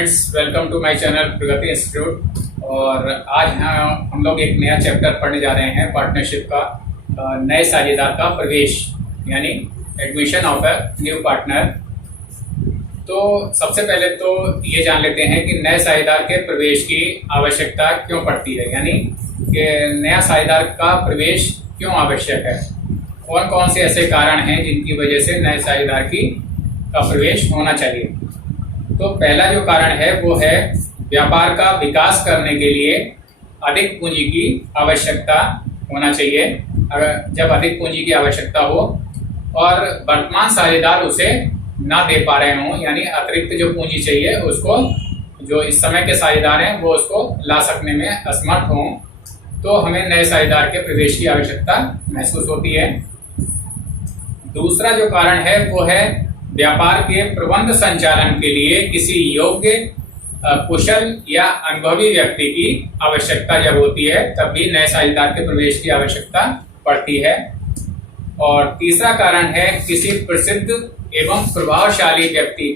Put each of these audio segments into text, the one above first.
Students, welcome to my channel Pragati institute. और आज हम लोग एक नया चैप्टर पढ़ने जा रहे हैं पार्टनरशिप का। नए साझेदार का प्रवेश यानी admission of a new partner. तो सबसे पहले तो ये जान लेते हैं कि नए साझेदार के प्रवेश की आवश्यकता क्यों पड़ती है, यानी कि नया साझेदार का प्रवेश क्यों आवश्यक है। कौन कौन से ऐसे कारण हैं जिनकी वजह से नए साझेदार का प्रवेश होना चाहिए। तो पहला जो कारण है वो है व्यापार का विकास करने के लिए अधिक पूंजी की आवश्यकता होना चाहिए। अगर जब अधिक पूंजी की आवश्यकता हो और वर्तमान साझेदार उसे ना दे पा रहे हों, यानी अतिरिक्त जो पूंजी चाहिए उसको जो इस समय के साझेदार हैं वो उसको ला सकने में असमर्थ हों, तो हमें नए साझेदार के प्रवेश की आवश्यकता महसूस होती है। दूसरा जो कारण है वो है व्यापार के प्रबंध संचालन के लिए किसी योग्य, कुशल या अनुभवी व्यक्ति की आवश्यकता जब होती है तब भी नए साझेदार के प्रवेश की आवश्यकता पड़ती है। और तीसरा कारण है किसी प्रसिद्ध एवं प्रभावशाली व्यक्ति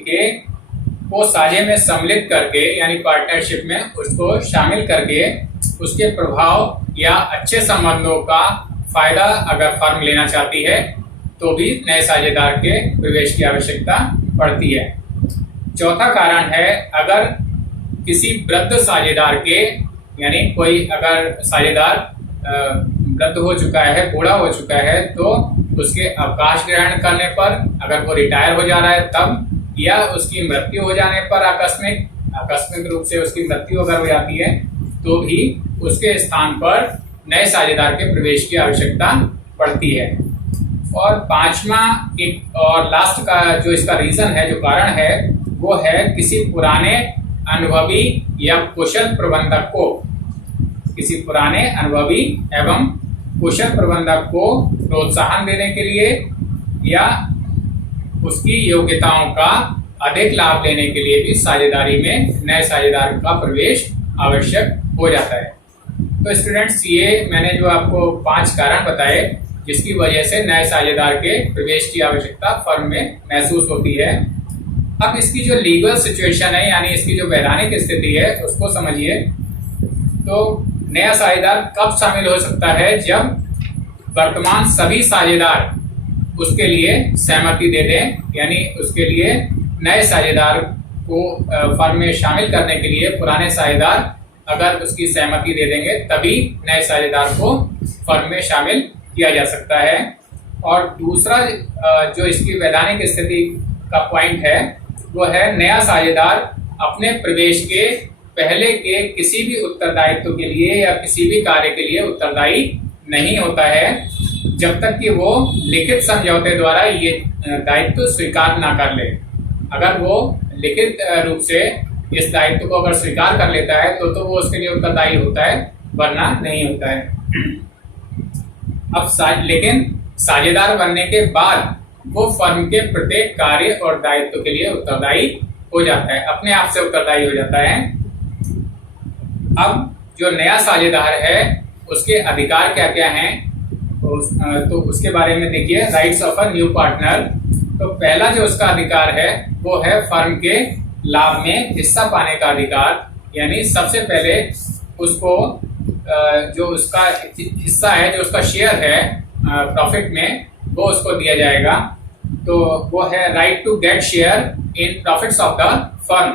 को साझे में सम्मिलित करके यानी पार्टनरशिप में उसको शामिल करके उसके प्रभाव या अच्छे संबंधों का फायदा अगर फर्म लेना चाहती है तो भी नए साझेदार के प्रवेश की आवश्यकता पड़ती है। चौथा कारण है अगर किसी वृद्ध साझेदार के, यानी कोई अगर साझेदार वृद्ध हो चुका है, बूढ़ा हो चुका है, तो उसके अवकाश ग्रहण करने पर, अगर वो रिटायर हो जा रहा है तब, या उसकी मृत्यु हो जाने पर आकस्मिक रूप से उसकी मृत्यु अगर हो जाती है तो भी उसके स्थान पर नए साझेदार के प्रवेश की आवश्यकता पड़ती है। और पांचवा एक और लास्ट का जो इसका रीजन है, जो कारण है, वो है किसी पुराने अनुभवी या कुशल प्रबंधक को, किसी पुराने अनुभवी एवं कुशल प्रबंधक को प्रोत्साहन देने के लिए या उसकी योग्यताओं का अधिक लाभ लेने के लिए भी साझेदारी में नए साझेदार का प्रवेश आवश्यक हो जाता है। तो स्टूडेंट्स, ये मैंने जो आपको 5 कारण बताए जिसकी वजह से नए साझेदार के प्रवेश की आवश्यकता फर्म में महसूस होती है। अब इसकी जो लीगल सिचुएशन है, यानी इसकी जो वैधानिक स्थिति है, उसको समझिए। तो नया साझेदार कब शामिल हो सकता है? जब वर्तमान सभी साझेदार उसके लिए सहमति दे दें, यानी उसके लिए नए साझेदार को फर्म में शामिल करने के लिए पुराने साझेदार अगर उसकी सहमति दे देंगे तभी नए साझेदार को फर्म में शामिल किया जा सकता है। और दूसरा जो इसकी वैधानिक स्थिति का पॉइंट है वो है नया साझेदार अपने प्रवेश के पहले के किसी भी उत्तरदायित्व के लिए या किसी भी कार्य के लिए उत्तरदायी नहीं होता है जब तक कि वो लिखित समझौते द्वारा ये दायित्व स्वीकार ना कर ले। अगर वो लिखित रूप से इस दायित्व को अगर स्वीकार कर लेता है तो वो उसके लिए उत्तरदायी होता है, वरना नहीं होता है। लेकिन साझेदार बनने के बाद वो फर्म के प्रत्येक कार्य और दायित्व के लिए उत्तरदायी हो जाता है, अपने आप से उत्तरदायी हो जाता है। अब जो नया साझेदार है उसके अधिकार क्या क्या हैं, तो उसके बारे में देखिए। Rights of a new partner. तो पहला जो उसका अधिकार है वो है फर्म के लाभ में हिस्सा पाने का अधिकार, यानी सबसे पहले उसको जो उसका हिस्सा है, जो उसका शेयर है प्रॉफिट में, वो उसको दिया जाएगा। तो वो है right to get share in profits of the firm.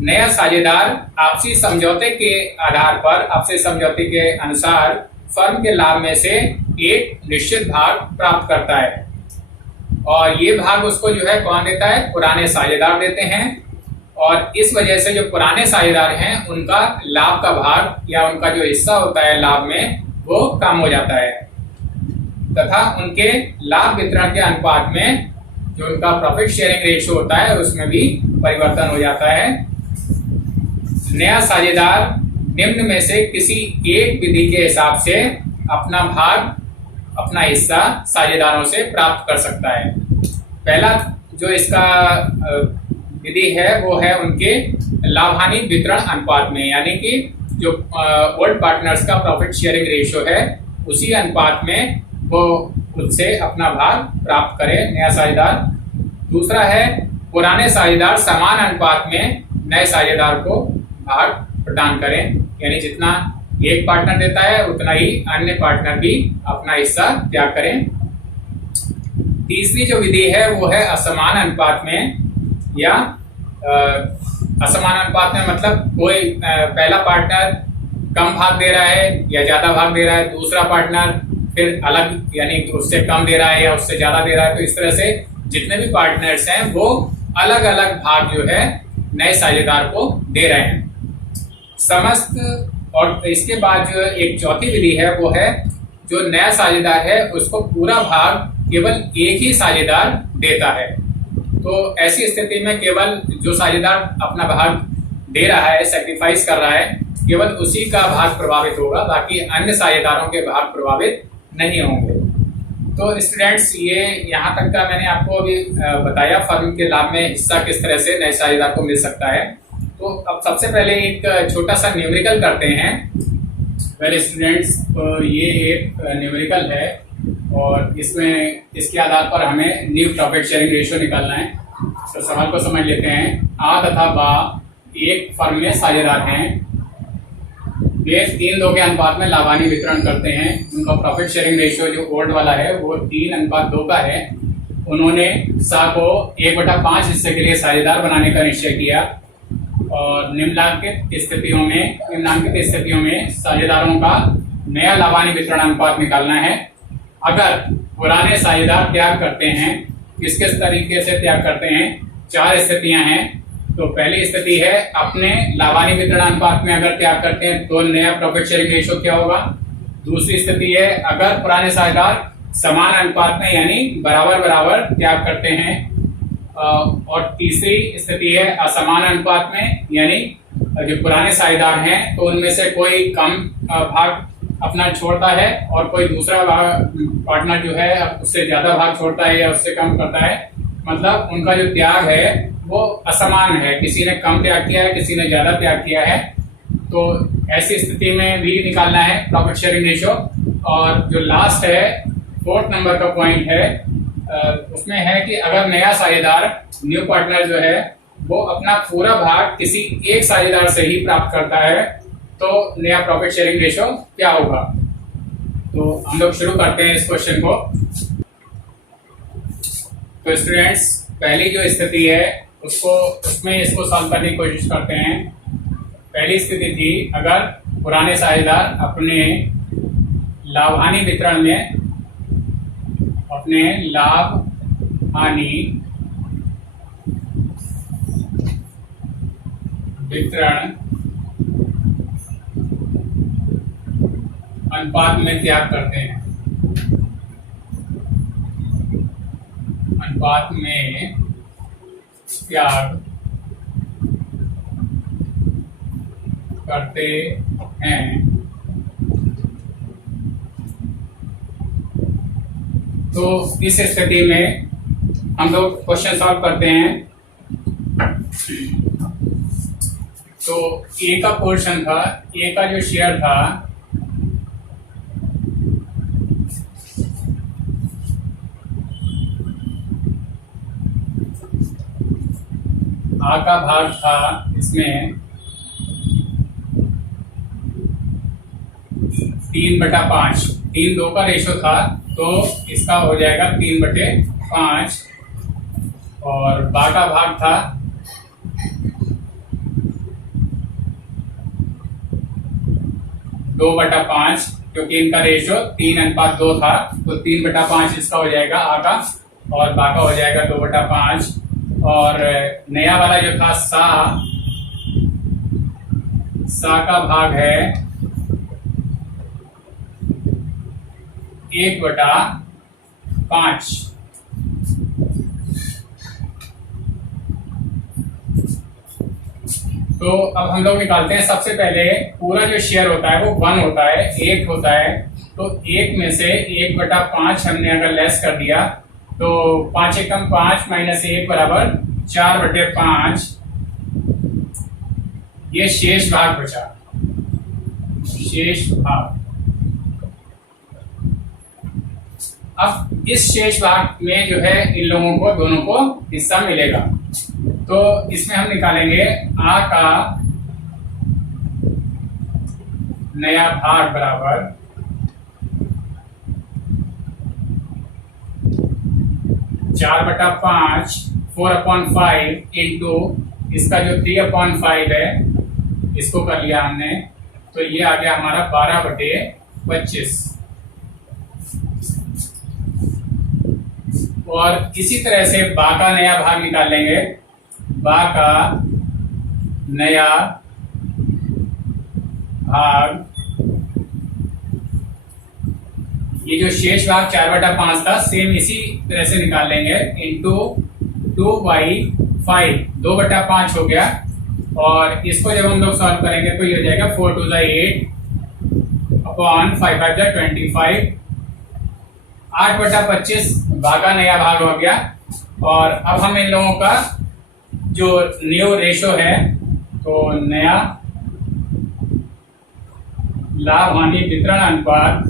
नया साझेदार आपसी समझौते के आधार पर, आपसी समझौते के अनुसार फर्म के लाभ में से एक निश्चित भाग प्राप्त करता है, और ये भाग उसको जो है कौन देता है? पुराने साझेदार देते हैं। और इस वजह से जो पुराने साझेदार हैं उनका लाभ का भाग या उनका जो हिस्सा होता है लाभ में वो कम हो जाता है, तथा उनके लाभ वितरण के अनुपात में जो उनका प्रॉफिट शेयरिंग रेशियो होता है उसमें भी परिवर्तन हो जाता है। नया साझेदार निम्न में से किसी एक विधि के हिसाब से अपना भाग, अपना हिस्सा साझेदारों से प्राप्त कर सकता है। पहला जो इसका विधि है वो है उनके लाभ हानि वितरण अनुपात में, यानी कि जो ओल्ड पार्टनर्स का प्रॉफिट शेयरिंग रेशियो है उसी अनुपात में वो उससे अपना भाग प्राप्त करे नया साझेदार। दूसरा है पुराने साझेदार समान अनुपात में नए साझेदार को भाग प्रदान करें, यानी जितना एक पार्टनर देता है उतना ही अन्य पार्टनर भी अपना हिस्सा त्याग करें। तीसरी जो विधि है वो है असमान अनुपात में, या असमान अनुपात में मतलब कोई पहला पार्टनर कम भाग दे रहा है या ज्यादा भाग दे रहा है, दूसरा पार्टनर फिर अलग यानी उससे कम दे रहा है या उससे ज्यादा दे रहा है। तो इस तरह से जितने भी पार्टनर्स हैं वो अलग अलग भाग जो है नए साझेदार को दे रहे हैं समस्त। और इसके बाद जो एक चौथी विधि है वो है जो नया साझेदार है उसको पूरा भाग केवल एक ही साझेदार देता है। तो ऐसी स्थिति में केवल जो साझेदार अपना भाग दे रहा है, सैक्रिफाइस कर रहा है, केवल उसी का भाग प्रभावित होगा, बाकी अन्य साझेदारों के भाग प्रभावित नहीं होंगे। तो स्टूडेंट्स, ये यहाँ तक का मैंने आपको अभी बताया फर्म के लाभ में हिस्सा किस तरह से नए साझेदार को मिल सकता है। तो अब सबसे पहले एक छोटा सा न्यूमेरिकल करते हैं। वेल स्टूडेंट्स, तो ये एक न्यूमेरिकल है और इसमें इसके आधार पर हमें न्यू प्रॉफिट शेयरिंग रेशियो निकालना है। तो सवाल को समझ लेते हैं। आ तथा बा एक फर्म में साझेदार हैं, वे 3:2 के अनुपात में लाभानी वितरण करते हैं। उनका प्रॉफिट शेयरिंग रेशियो जो ओल्ड वाला है वो 3:2 का है। उन्होंने सा को 1/5 हिस्से के लिए साझेदार बनाने का निश्चय किया और निम्नलिखित स्थितियों में साझेदारों का नया लाभानी वितरण अनुपात निकालना है। अगर पुराने साझेदार त्याग करते हैं, किस किस तरीके से त्याग करते हैं, 4 स्थितियां हैं। तो पहली स्थिति है अपने लाभानी वितरण अनुपात में अगर त्याग करते हैं तो नया प्रॉफिट शेयरिंग रेशियो क्या होगा। दूसरी स्थिति है अगर पुराने साझेदार समान अनुपात में यानी बराबर बराबर त्याग करते हैं। और तीसरी स्थिति है असमान अनुपात में, यानी जो पुराने साझेदार हैं तो उनमें से कोई कम भाग अपना छोड़ता है और कोई दूसरा पार्टनर जो है उससे ज्यादा भाग छोड़ता है या उससे कम करता है। मतलब उनका जो त्याग है वो असमान है, किसी ने कम त्याग किया है, किसी ने ज्यादा त्याग किया है। तो ऐसी स्थिति में भी निकालना है प्रॉफिट शेयरिंग रेशियो। और जो लास्ट है 4th नंबर का पॉइंट है, उसमें है कि अगर नया साझेदार न्यू पार्टनर जो है वो अपना पूरा भाग किसी एक साझेदार से ही प्राप्त करता है तो नया प्रॉफिट शेयरिंग रेशियो क्या होगा। तो हम लोग शुरू करते हैं इस क्वेश्चन को। तो स्टूडेंट्स, पहली जो स्थिति है उसमें इसको सॉल्व करने की कोशिश करते हैं। पहली स्थिति थी अगर पुराने साझेदार अपने लाभानी वितरण में अपने लाभ हानि वितरण अनुपात में त्याग करते हैं, अनुपात में त्याग करते हैं। तो इस स्थिति में हम लोग क्वेश्चन सॉल्व करते हैं। तो ए का पोर्शन था, ए का जो शेयर था आ का भाग था, इसमें 3/5, 3:2 का रेशो था तो इसका हो जाएगा 3/5। और बा का भाग था 2/5, क्योंकि इनका रेशो 3:2 था तो 3/5 इसका हो जाएगा आ का और बा का हो जाएगा 2/5। और नया वाला जो था सा का भाग है 1/5। तो अब हम लोग निकालते हैं। सबसे पहले पूरा जो शेयर होता है वो 1 होता है, 1 होता है। तो 1 में से 1/5 हमने अगर लेस कर दिया तो 5 एकम 5 माइनस 1 बराबर 4/5। ये शेष भाग बचा, शेष भाग। अब इस शेष भाग में जो है इन लोगों को दोनों को हिस्सा मिलेगा। तो इसमें हम निकालेंगे आ का नया भाग बराबर 4/5 4/5 इंटू इसका जो 3/5 है इसको कर लिया हमने, तो ये आ गया हमारा 12/25। और इसी तरह से बा का नया भाग निकाल लेंगे। बा का नया भाग, ये जो शेष भाग 4/5 था सेम इसी तरह से निकाल लेंगे इंटू 2/5 2/5 हो गया। और इसको जब हम लोग सॉल्व करेंगे तो ये हो जाएगा 4 2 8 अपॉन 5 5 25 8/25 भागा नया भाग हो गया। और अब हम इन लोगों का जो न्यू रेशो है तो नया लाभ हानि वितरण अनुपात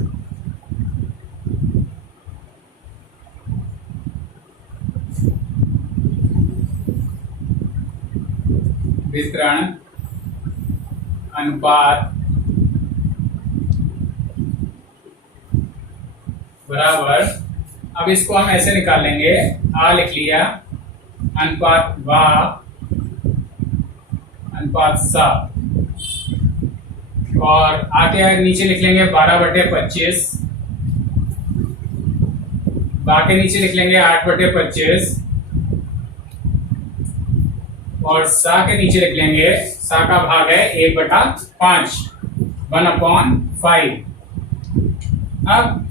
बराबर, अब इसको हम ऐसे निकाल लेंगे। आ लिख लिया, अनुपात बा अनुपात सा, और आगे नीचे लिख लेंगे 12/25, बा के नीचे लिख लेंगे 8/25 और सा के नीचे लिख लेंगे, सा का भाग है 1/5 1/5। अब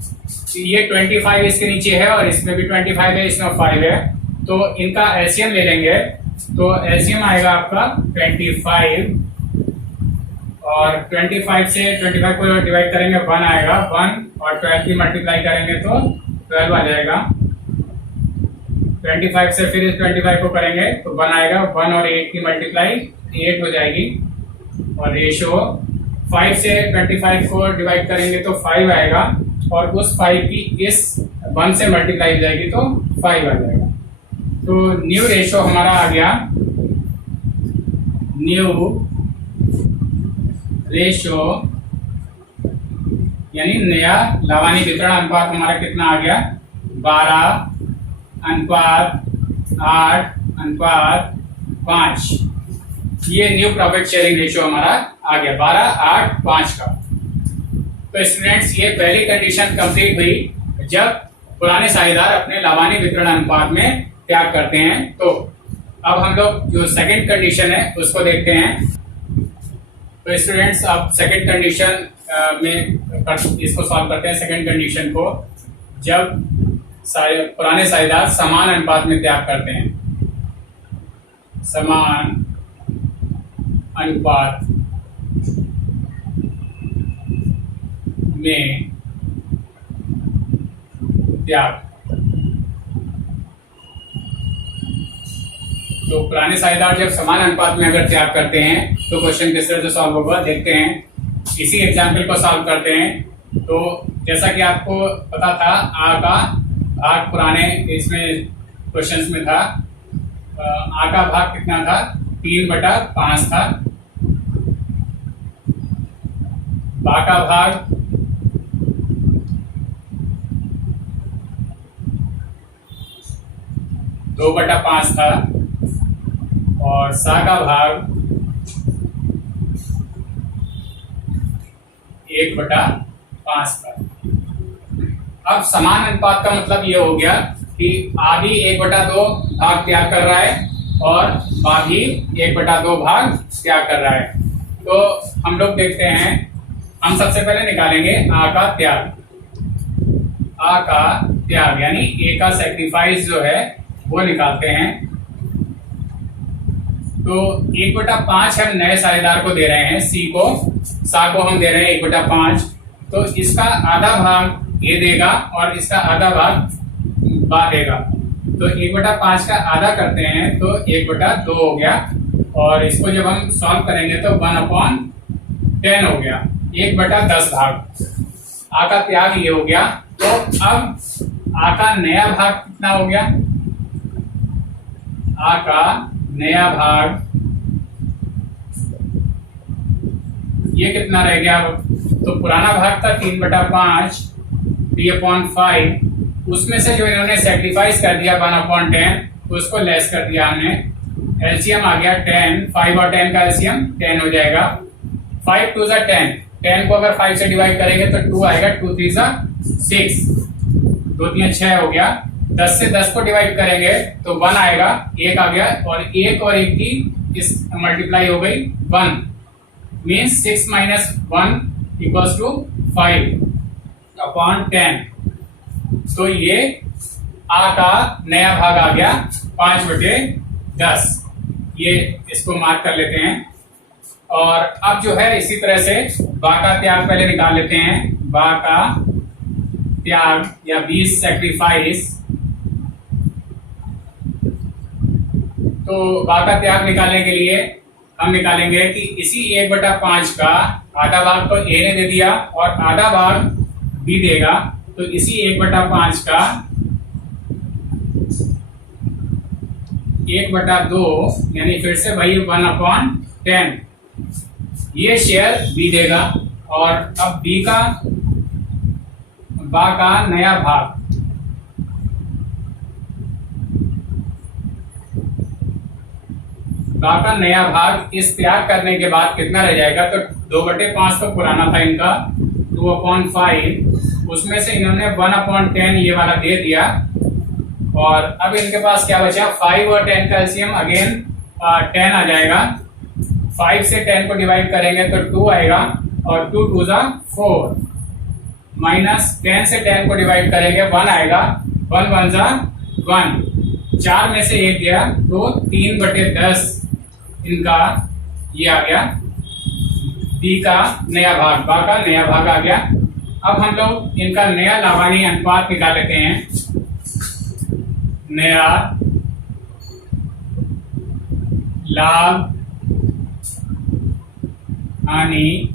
ये 25 इसके नीचे है और इसमें भी 25 है, इसमें 5 है, तो इनका एलसीएम ले लेंगे। तो एलसीएम आएगा आपका 25 और 25 से 25 को डिवाइड करेंगे 1 आएगा 1 और 12 की मल्टीप्लाई करेंगे तो 12 आ जाएगा। 25 से फिर इस 25 को करेंगे तो 1 आएगा 1 और 8 की मल्टीप्लाई 8 हो जाएगी। और रेशो 5 से 25 को डिवाइड करेंगे तो 5 आएगा और उस 5 की इस 1 से मल्टीप्लाई हो जाएगी तो 5 आ जाएगा। तो न्यू रेशो हमारा आ गया, न्यू रेशो यानी नया लाभानी वितरण अनुपात हमारा कितना आ गया 12/8/5। ये न्यू प्रॉफिट शेयरिंग रेशियो हमारा आ गया 12/8/5 का। तो स्टूडेंट्स ये पहली कंडीशन कंप्लीट हुई जब पुराने साझेदार अपने लाभानी वितरण अनुपात में त्याग करते हैं। तो अब हम लोग जो सेकंड कंडीशन है उसको देखते हैं। तो स्टूडेंट्स अब सेकंड कंडीशन में इसको सॉल्व करते हैं। सेकंड कंडीशन को जब पुराने साझेदार समान अनुपात में त्याग करते हैं, समान अनुपात में त्याग, तो पुराने साझेदार जब समान अनुपात में अगर त्याग करते हैं तो क्वेश्चन किस तरह से सॉल्व होगा देखते हैं। इसी एग्जाम्पल को सॉल्व करते हैं। तो जैसा कि आपको पता था आ का भाग पुराने इसमें क्वेश्चंस में था, आ का भाग कितना था 3/5 था, बा का भाग 2/5 था और सा का भाग 1/5 था। अब समान अनुपात का मतलब ये हो गया कि आ भी 1/2 भाग त्याग कर रहा है और बा भी 1/2 भाग त्याग कर रहा है। तो हम लोग देखते हैं, हम सबसे पहले निकालेंगे आ का त्याग। आ का त्याग यानी ए का सैक्रिफाइस जो है वो निकालते हैं। तो 1/5 हम नए साझेदार को दे रहे हैं, सी को, सा को हम दे रहे हैं 1/5। तो इसका आधा भाग ये देगा और इसका आधा भाग बा देगा। तो 1/5 का आधा करते हैं तो 1/2 हो गया और इसको जब हम सॉल्व करेंगे तो 1/10 हो गया, 1/10 भाग। आ का त्याग ये हो गया। तो अब आ का नया भाग कितना हो गया, आ का नया भाग ये कितना रह गया? तो पुराना भाग था 3/5 3/5, उसमें से जो इन्होंने सेक्रीफाइस कर दिया 1/10 उसको लेस कर दिया हमने। एलसीएम आ गया 10, 5 और 10 का एलसीएम 10 हो जाएगा। 5 2 10, 10 को अगर 5 से डिवाइड करेंगे तो 2 आएगा, 2 3 6, 2 3 6 हो गया। 10 से 10 को डिवाइड करेंगे तो 1 आएगा, 1 आ गया, और 1 और 1 की इस मल्टीप्लाई हो गई 1, मीन्स 6 - 1 = 5/10। तो ये आ का नया भाग आ गया 5/10। ये इसको मार्क कर लेते हैं। और अब जो है इसी तरह से बा का त्याग पहले निकाल लेते हैं। बा का त्याग या 20 सेक्रीफाइस। तो बा का त्याग निकालने के लिए हम निकालेंगे कि इसी 1/5 का आधा भाग तो ए ने दे दिया और आधा भाग बी देगा। तो इसी 1/5 का 1/2 यानी फिर से वही 1/10 ये शेयर बी देगा। और अब बी का बा का नया भाग, बा का नया भाग इस त्याग करने के बाद कितना रह जाएगा? तो 2/5 तो पुराना था इनका, 2/5, उसमें से इन्होंने 1/10 ये वाला दे दिया। और अब इनके पास क्या बचा? 5 और 10 का एलसीएम अगेन 10 आ जाएगा। 5 से 10 को डिवाइड करेंगे तो 2 आएगा, और 2 2 4, माइनस 10 से 10 को डिवाइड करेंगे 1 आएगा, 1 1 1, 4 में से 1 गया तो 3/10 इनका ये आ गया बी का नया भाग, बा का नया भाग आ गया। अब हम लोग इनका नया लावानी अनुपात निकाल लेते हैं। नया लाभ हानि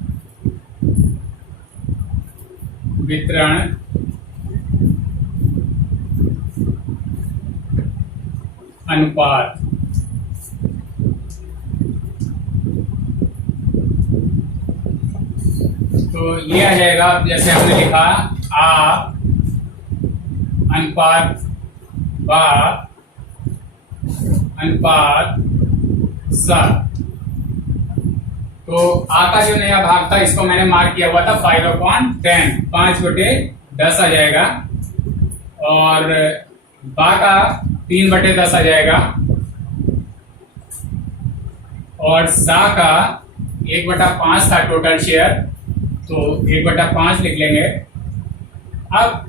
वितरण अनुपात। तो ये आ जाएगा, जैसे हमने लिखा आ अनुपात बा अनुपात सा। तो आ का जो नया भाग था इसको मैंने मार्क किया हुआ था 5/10, 5/10 आ जाएगा। और बा का 3/10 आ जाएगा। और सा का 1/5 था टोटल शेयर, तो 1/5 लिख लेंगे। अब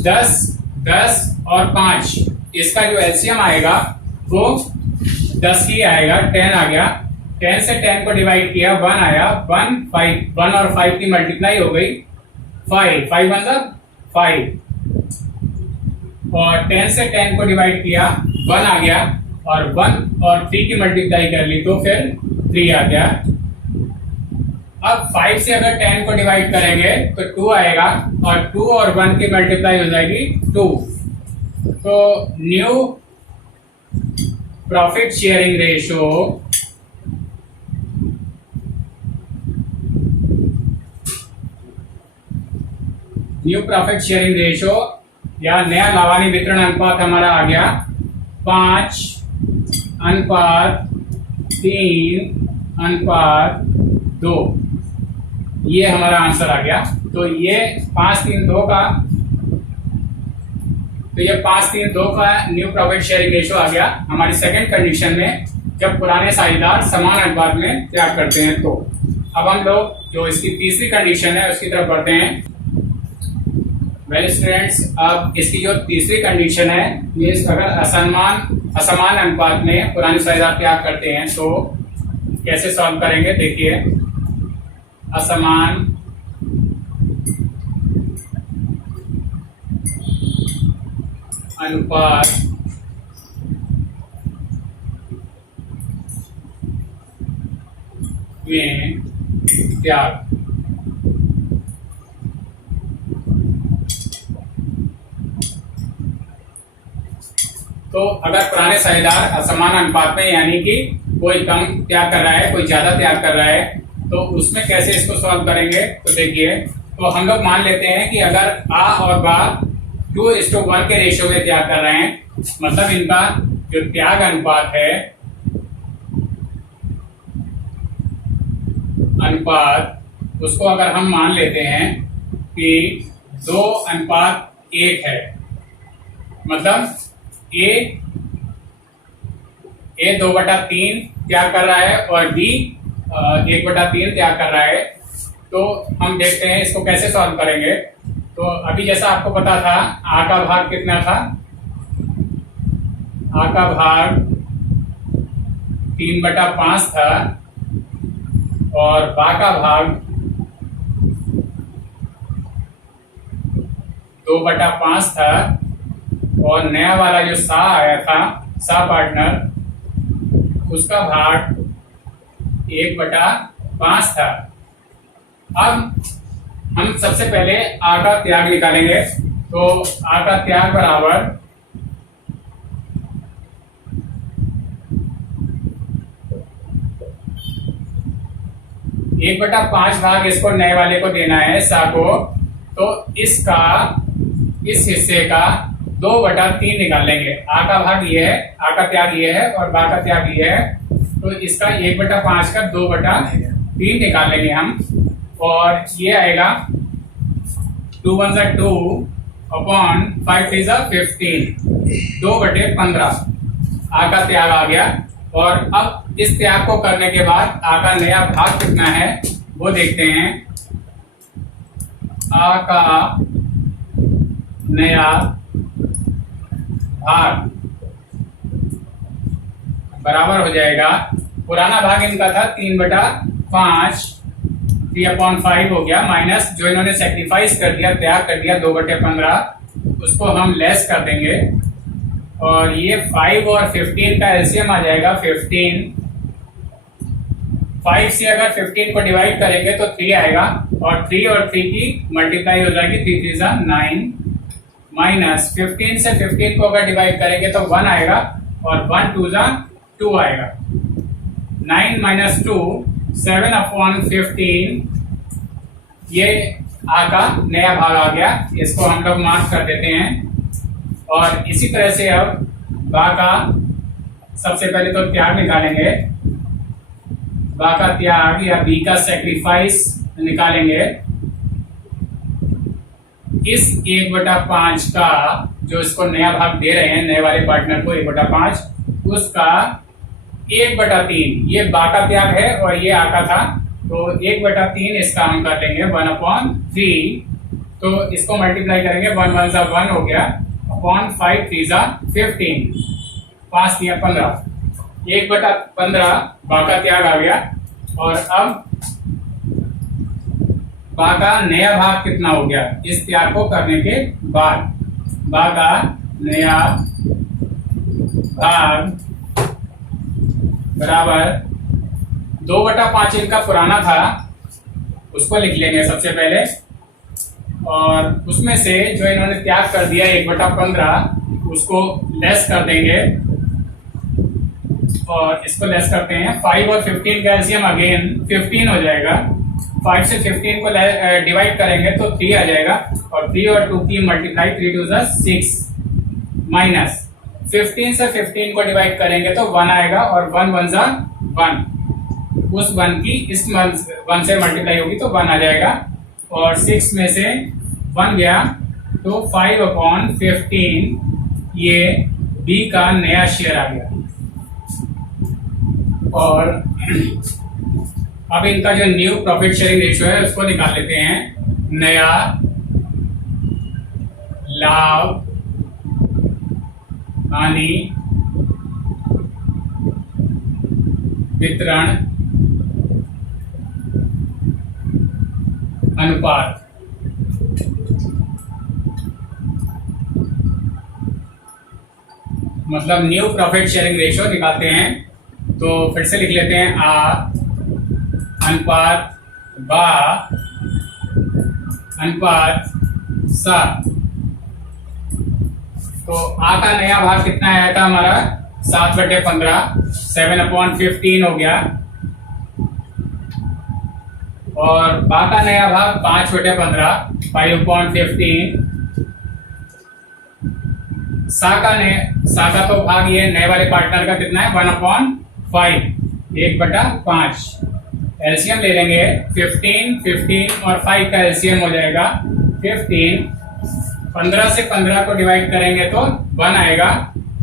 10 10 और 5 इसका जो एलसीएम आएगा वो 10 ही आएगा, 10 आ गया। 10 से 10 को डिवाइड किया 1 आया, 1 5, 1 और 5 की मल्टीप्लाई हो गई 5, 5 1 5। और 10 से 10 को डिवाइड किया 1 आ गया, और 1 और 3 की मल्टीप्लाई कर ली तो फिर 3 आ गया। अब 5 से अगर 10 को डिवाइड करेंगे तो 2 आएगा, और 2 और 1 की मल्टीप्लाई हो जाएगी 2। तो न्यू प्रॉफिट शेयरिंग रेशो या नया लावानी वितरण अनुपात हमारा आ गया 5/3/2। ये हमारा आंसर आ गया। तो ये 5-3-2 का, तो ये 5-3-2 का न्यू प्रॉफिट शेयरिंग रेशो आ गया हमारी सेकंड कंडीशन में, जब पुराने साझेदार समान अनुपात में त्याग करते हैं। तो अब हम लोग जो इसकी तीसरी कंडीशन है उसकी तरफ बढ़ते हैं। वेल स्टूडेंट्स, अब इसकी जो तीसरी कंडीशन है, ये अगर असमान अनुपात में पुराने साझेदार त्याग करते हैं तो कैसे सॉल्व करेंगे? देखिए, असमान अनुपात में त्याग। तो अगर पुराने साझेदार असमान अनुपात में, यानी कि कोई कम त्याग कर रहा है, कोई ज्यादा त्याग कर रहा है, तो उसमें कैसे इसको सॉल्व करेंगे? तो देखिए, तो हम लोग मान लेते हैं कि अगर आ और बा 2:1 के रेशियो में त्याग कर रहे हैं, मतलब इनका जो त्याग अनुपात है, उसको अगर हम मान लेते हैं कि 2:1 है, मतलब ए 2/3 त्याग कर रहा है और बी 1/3 त्याग कर रहा है। तो हम देखते हैं इसको कैसे सॉल्व करेंगे। तो अभी जैसा आपको पता था, आ का भाग कितना था? आ का भाग 3/5 था और बा का भाग 2/5 था, और नया वाला जो सा आया था, सा पार्टनर, उसका भाग 1/5 था। अब हम सबसे पहले आ का त्याग निकालेंगे। तो आ का त्याग बराबर 1/5 भाग इसको नए वाले को देना है, सा को। तो इसका, इस हिस्से का 2/3 निकाल लेंगे। आ का भाग ये है, आ का त्याग ये है और बा का त्याग ये है। तो इसका 1/5 का 2/3 निकाल लेंगे हम, और ये आएगा 2 1 2 अपॉन 5 3 15, 2/15 आ का त्याग आ गया। और अब इस त्याग को करने के बाद आ का नया भाग कितना है वो देखते हैं। आ का नया भाग बराबर हो जाएगा, पुराना भाग इनका था 3/5, 3/5 हो गया, माइनस जो इन्होंने सेक्रीफाइस कर दिया, त्याग कर दिया 2/15, उसको हम लेस कर देंगे। और ये 5 और 15 का एलसीएम आ जाएगा 15। 5 से अगर 15 को डिवाइड करेंगे तो 3 आएगा, और 3 और 3 की मल्टीप्लाई हो जाएगी, 3 3 जा 9, माइनस 15 से 15 को अगर डिवाइड करेंगे तो 1 आएगा, और 1 2 जा 2 आएगा। 9 - 2 7/15, ये आ का नया भाग आ गया। इसको हम लोग मार्क कर देते हैं। और इसी तरह से अब बा का सबसे पहले तो त्याग निकालेंगे, बा का त्याग या बी का सेक्रीफाइस निकालेंगे। इस 1/5 का जो इसको नया भाग दे रहे हैं, नए वाले पार्टनर को 1/5, उसका 1/3, ये बा का त्याग है और ये आ का था, तो 1/3 इसका हम कर देंगे 1/3। तो इसको मल्टीप्लाई करेंगे, 1 1 जा 1 हो गया, अपॉन 5 3 जा 15, 5 3 15, 1/15 बा का त्याग आ गया। और अब बा का नया भाग कितना हो गया इस त्याग को करने के बाद? बा का नया भाग बराबर 2/5 इनका पुराना था, उसको लिख लेंगे सबसे पहले, और उसमें से जो इन्होंने त्याग कर दिया 1/15 उसको लेस कर देंगे, और इसको लेस करते हैं। 5 और 15 का एलसीएम अगेन 15 हो जाएगा। 5 से 15 को डिवाइड करेंगे तो 3 आ जाएगा, और 3 और 2 की मल्टीप्लाई, 3 2 जा 6, माइनस 15 से 15 को डिवाइड करेंगे तो 1 आएगा, और 1 1 जा 1, उस 1 की इस 1 से मल्टीप्लाई होगी तो 1 आ जाएगा, और 6 में से 1 गया तो 5/15, ये बी का नया शेयर आ गया। और अब इनका जो न्यू प्रॉफिट शेयरिंग रेशियो है उसको निकाल लेते हैं। नया लाभ हानि वितरण अनुपात। मतलब न्यू प्रॉफिट शेयरिंग रेशियो निकालते हैं। तो फिर से लिख लेते हैं, आ अनुपात बा अनुपात सा। तो आ का नया भाग कितना आया था हमारा 7/15, 7/15 हो गया। और बा का नया भाग 5/15, 5/15। सा का तो भाग ये नए वाले पार्टनर का कितना है 1/5, 1/5। एलसीएम ले लेंगे 15, 15 और 5 का एलसीएम हो जाएगा 15। 15 से 15 को डिवाइड करेंगे तो 1 आएगा,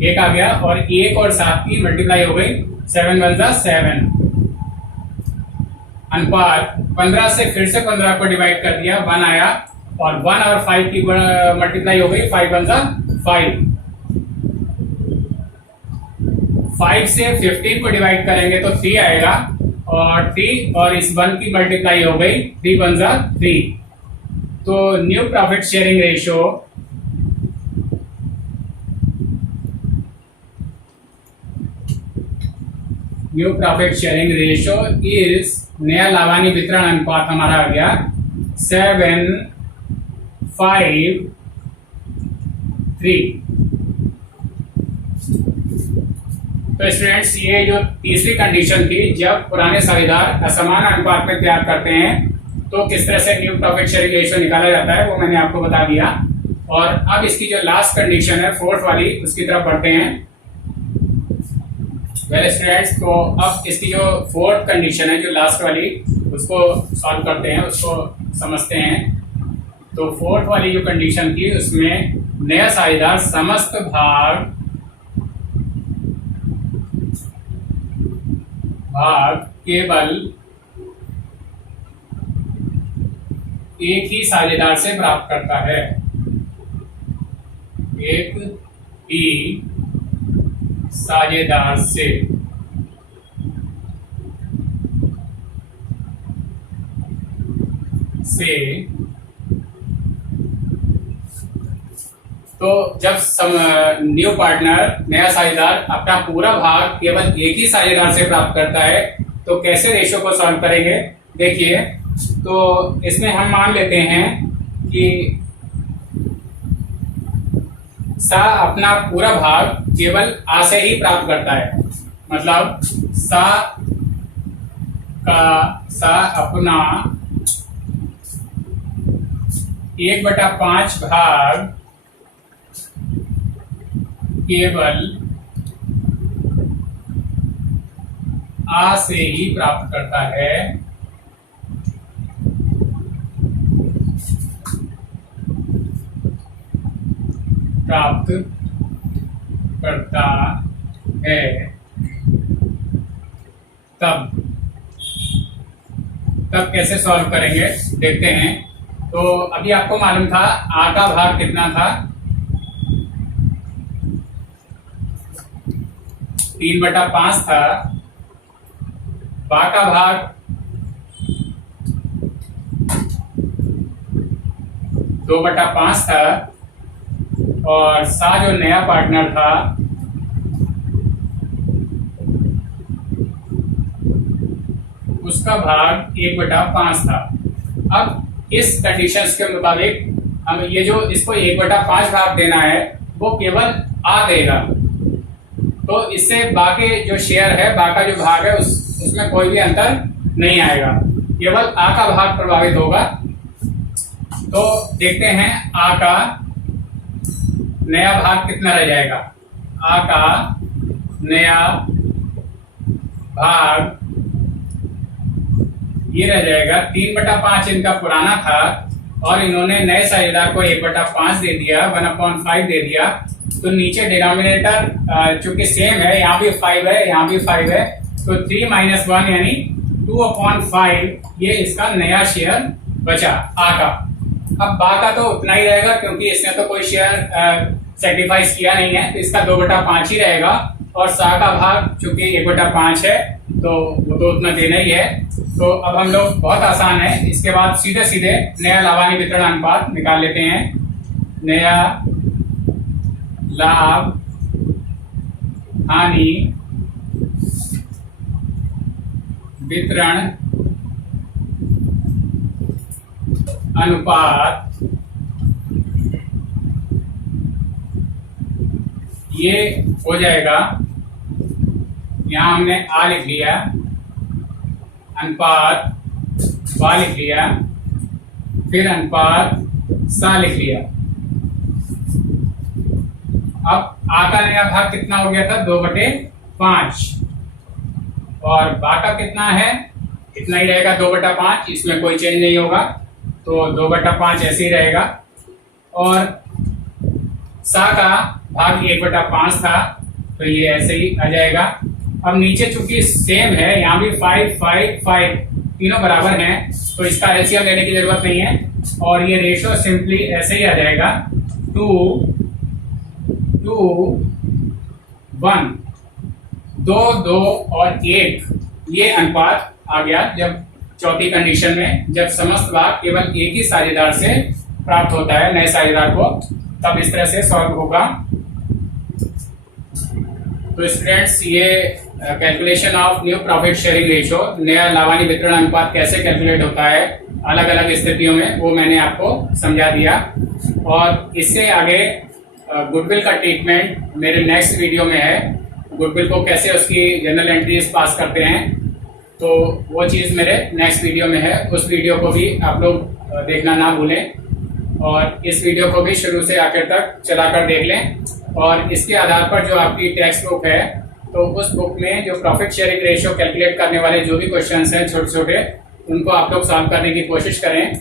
1 आ गया। और 1 और 7 की मल्टीप्लाई हो गई, 7 1 जा 7। अनुपात 15 से फिर से 15 को डिवाइड कर दिया, 1 आया। और 1 और 5 की मल्टीप्लाई हो गई, 5 1 जा 5। 5 से 15 को डिवाइड करेंगे तो 3 आएगा। और 3 और इस 1 की मल्टीप्लाई हो गई, 3 1 जा 3। तो new profit sharing ratio is नया लाभानी वितरण अनुपात हमारा आ गया 7 5 3। तो स्टूडेंट्स, ये जो तीसरी कंडीशन थी, जब पुराने साझेदार असमान अनुपात में तैयार करते हैं तो किस तरह से न्यू प्रॉफिट शेयरिंग रेशियो निकाला जाता है, वो मैंने आपको बता दिया। और अब इसकी जो लास्ट कंडीशन है, फोर्थ वाली, उसकी तरफ बढ़ते हैं। वेल स्टूडेंट्स, तो अब इसकी जो फोर्थ कंडीशन है, जो लास्ट वाली, उसको सॉल्व करते हैं, उसको समझते हैं। तो फोर्थ वाली जो कंडीशन थी, उसमें नया साझेदार समस्त भाग केवल एक ही साझेदार से प्राप्त करता है, एक ही साझेदार से। तो जब न्यू पार्टनर, नया साझेदार अपना पूरा भाग केवल एक ही साझेदार से प्राप्त करता है, तो कैसे रेशियो को सॉल्व करेंगे देखिए। तो इसमें हम मान लेते हैं कि सा अपना पूरा भाग केवल आ से ही प्राप्त करता है। मतलब सा अपना 1/5 भाग केवल आ से ही प्राप्त करता है। तब कैसे सॉल्व करेंगे देखते हैं। तो अभी आपको मालूम था आ का भाग कितना था, 3/5 था। बा का भाग 2/5 था। और सा जो नया पार्टनर था, उसका भाग 1/5 था। अब इस कंडीशंस के मुताबिक हम ये जो इसको 1/5 भाग देना है, वो केवल आ देगा। तो इससे बा के जो शेयर है, बा का जो भाग है, उसमें कोई भी अंतर नहीं आएगा, केवल आ का भाग प्रभावित होगा। तो देखते हैं आ का नया भाग कितना रह जाएगा। आ का नया भाग ये रह जाएगा 3/5 इनका पुराना था, और इन्होंने नए साझेदार को 1/5 दे दिया, 1/5 दे दिया। तो नीचे डिनोमिनेटर चूंकि सेम है, यहाँ भी 5 है, यहाँ भी 5 है, तो 3 - 1 यानी 2/5 ये इसका नया शेयर बचा आ का। अब बा का तो उतना ही रहेगा, क्योंकि इसने तो कोई शेयर सेक्रीफाइस किया नहीं है, तो इसका 2/5 ही रहेगा। और सा का भाग चूंकि 1/5 है, तो वो तो उतना देना ही है। तो अब हम लोग, बहुत आसान है, इसके बाद सीधे सीधे नया लाभानी वितरण अनुपात निकाल लेते हैं। नया लाभ हानि वितरण अनुपात ये हो जाएगा, यहाँ हमने आ लिख लिया, अनुपात बा लिख लिया, फिर अनुपात सा लिख लिया। अब आ का नया भाग कितना हो गया था, 2/5, और बा का कितना है, इतना ही रहेगा 2/5, इसमें कोई चेंज नहीं होगा, तो 2/5 ऐसे ही रहेगा। और सा का भाग 1/5 था, तो ये ऐसे ही आ जाएगा। अब नीचे चूंकि सेम है, यहाँ भी 5 5 5 तीनों बराबर हैं, तो इसका एलसीएम लेने की जरूरत नहीं है, और ये रेशो सिंपली ऐसे ही आ जाएगा 2 2 1, 2 2 और 1, ये अनुपात आ गया जब चौथी कंडीशन में, जब समस्त भाग केवल एक ही साझेदार से प्राप्त होता है, नए साझेदार को, तब इस तरह से सॉल्व होगा। तो स्टूडेंट्स, ये calculation of new profit sharing ratio, नया लाभानी वितरण अनुपात कैसे कैलकुलेट होता है अलग अलग स्थितियों में, वो मैंने आपको समझा दिया। और इससे आगे गुडविल का ट्रीटमेंट मेरे नेक्स्ट वीडियो में है। गुडविल को कैसे उसकी जनरल एंट्रीज पास करते हैं, तो वो चीज़ मेरे नेक्स्ट वीडियो में है। उस वीडियो को भी आप लोग देखना ना भूलें, और इस वीडियो को भी शुरू से आखिर तक चलाकर देख लें। और इसके आधार पर जो आपकी टेक्स्ट बुक है, तो उस बुक में जो प्रॉफिट शेयरिंग रेशियो कैलकुलेट करने वाले जो भी क्वेश्चंस हैं छोटे छोटे, उनको आप लोग सॉल्व करने की कोशिश करें।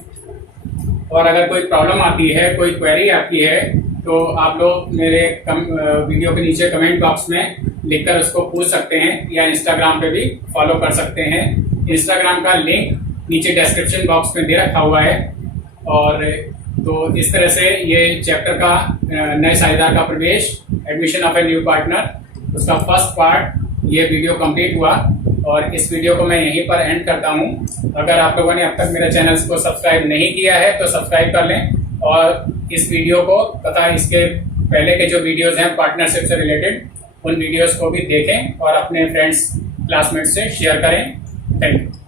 और अगर कोई प्रॉब्लम आती है, कोई क्वेरी आती है, तो आप लोग मेरे वीडियो के नीचे कमेंट बॉक्स में लिखकर उसको पूछ सकते हैं, या इंस्टाग्राम पे भी फॉलो कर सकते हैं। इंस्टाग्राम का लिंक नीचे डिस्क्रिप्शन बॉक्स में दे रखा हुआ है। और तो इस तरह से ये चैप्टर का नए साझेदार का प्रवेश, admission of a new partner, उसका फर्स्ट पार्ट, ये वीडियो कंप्लीट हुआ। और इस वीडियो को मैं यहीं पर एंड करता हूँ। अगर आप लोगों ने अब तक मेरे चैनल को सब्सक्राइब नहीं किया है, तो सब्सक्राइब कर लें, और इस वीडियो को तथा इसके पहले के जो वीडियोस हैं पार्टनरशिप से रिलेटेड, उन वीडियोस को भी देखें और अपने फ्रेंड्स, क्लासमेट्स से शेयर करें। Thank you.